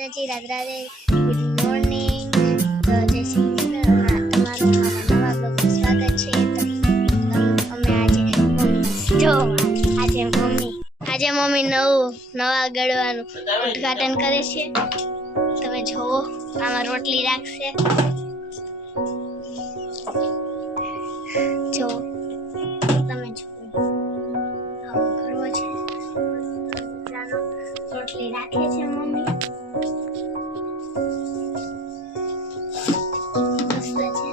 માતાજી, Radhe Radhe, good morning. તો જય શ્રી કૃષ્ણ. તમારું મારા નવા બ્લોગમાં સ્વાગત છે. અમે આજે મમ્મી નવા ગળવાનું ઉદ્ઘાટન કરે છે. તમે જોવો, આમાં રોટલી રાખશે. જો તમે જુઓ, આવું ગળવો છે. રોટલી રાખે છે મમ્મી. મસ્ત છે.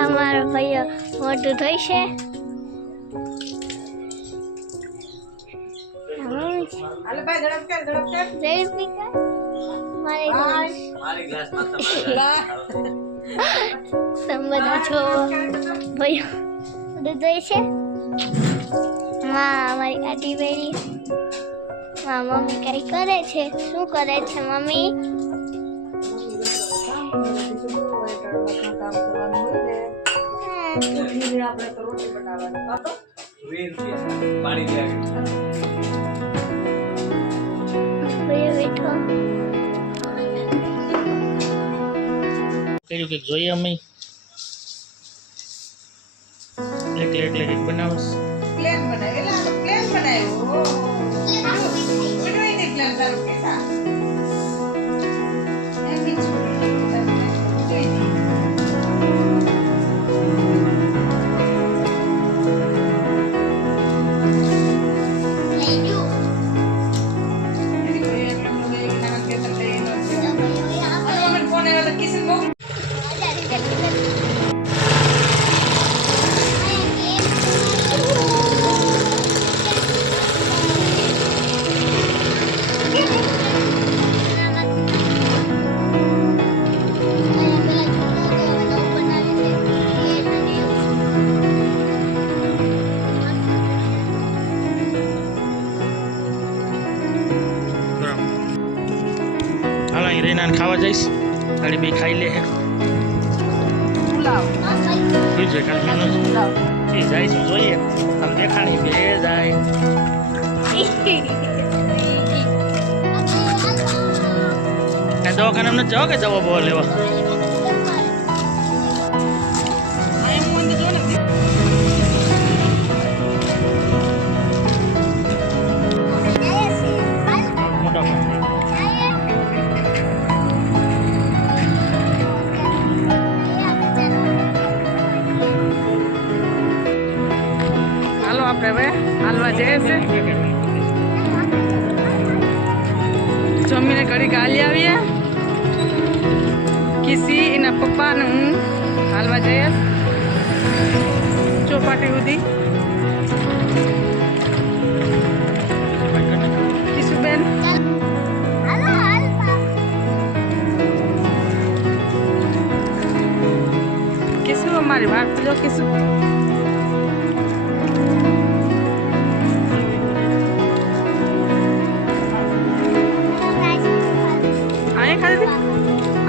અમારો ભાઈઓ મોટું થઈ છે. અમારી કાટી બેડી મમ્મી કઈ કરે છે. શું કરે છે મમ્મી? કર્યું કે જોઈએ અમે એટલે કંઈક બનાવસ. પ્લેન બનાવ્યો એટલે પ્લેન બનાવ્યો. બનાવીને પ્લેન તારું કેસા એમ બીજું રેનાને ખાવા જઈશ. ખાલી બે ખાઈ લે. બીજું કાંઈ જઈશું જોઈએ. આમ દેખાણી બે જાય. દવાખાને અમને જાઓ કે જવા બવા લેવા? આપણે હવે હાલવા જઈએ છે. જમીને ઘડી ગાલી આવીએ. કિસી એના પપ્પા ને હું હાલવા જઈએ ચોપાટી સુધી. કિશુબેન કિશુ અમારી વાત જો. કિશુ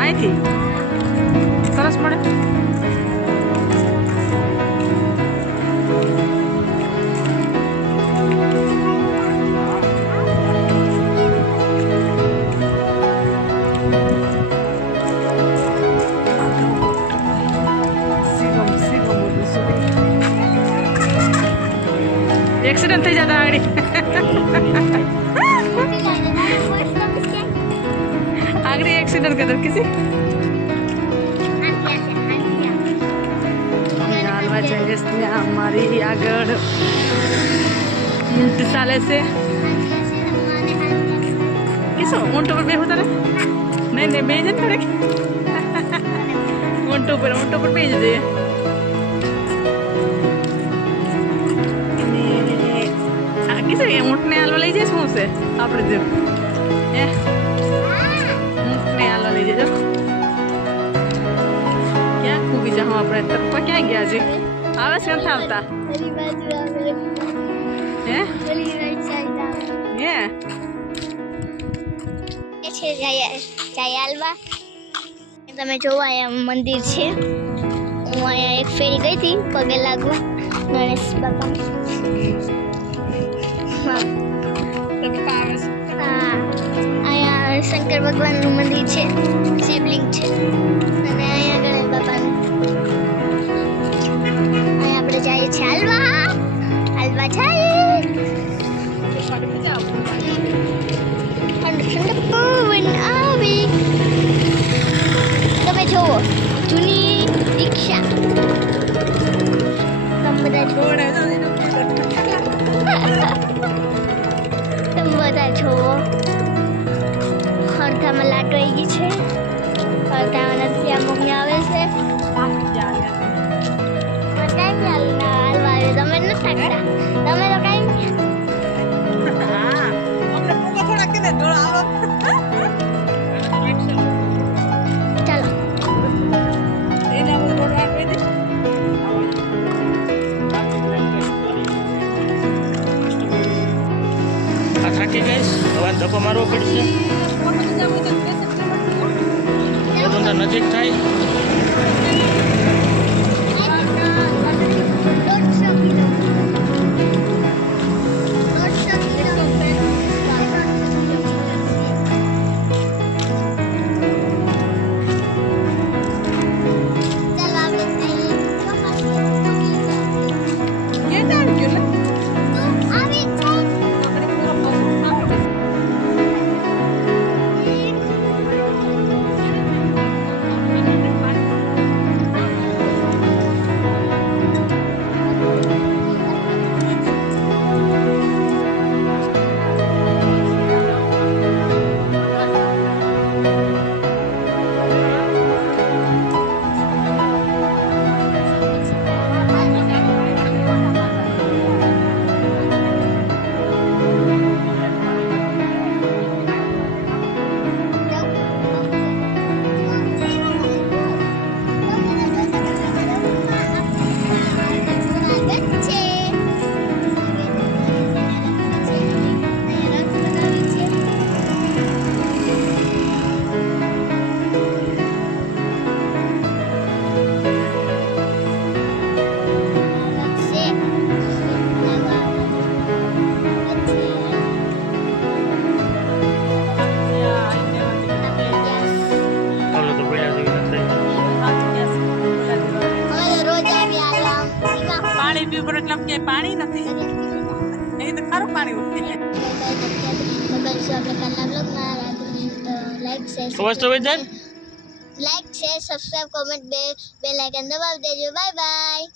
અહીંથી સરસ મળે. એક્સિડન્ટ થઈ જતા આગળ. આગળ એક્સિડન્ટ કરતો કિસી. હાલવા જઈએ ત્યાં અમારી આગળ ઊંટ ચાલે છે. કિસો ઊંટ ઉપર બેહું તારે? નહીં બે જ પડે. ઊંટ ઉપર બે જ જઈએ. કિસો ઊંટને હાલવા લઈ જઈશ. શું છે આપણે જો હાલવા લઈ જજો. ક્યાં કૂદી જાઉં આપણે? તરફા ક્યાં ગયા છે? આવે છે નથી આવતા? છે જાય હાલવા. તમે જોવો અહીંયા મંદિર છે. હું અહીંયા એક ફેરી ગઈ હતી પગે લાગવા ગણેશ બાપાને. હા, અહીંયા શંકર ભગવાનનું મંદિર છે, શિવલિંગ છે અને અહીંયા ગણેશ બાપાનું. અહીંયા આપણે જઈએ છીએ હાલવા જઈએ. ઠંડો પવન આવે. તમે જુઓ જૂની રિક્ષા. તમે બધા જુઓ. તમે બધા જુઓ. ખરધામાં લાટો આવી ગઈ છે. ખરધામાં નથી આ મમ્મી આવે છે. તમે નથી થાકતા. તમે તો કઈ ચાલો. આ થાકી ગઈશ, હવે ધક્કો મારવો પડશે. થોડું નજીક થાય. પાણી નથી, એ તો ખારું પાણી ઉઠે. Like share subscribe comment bell icon દબાવી દેજો. Bye bye.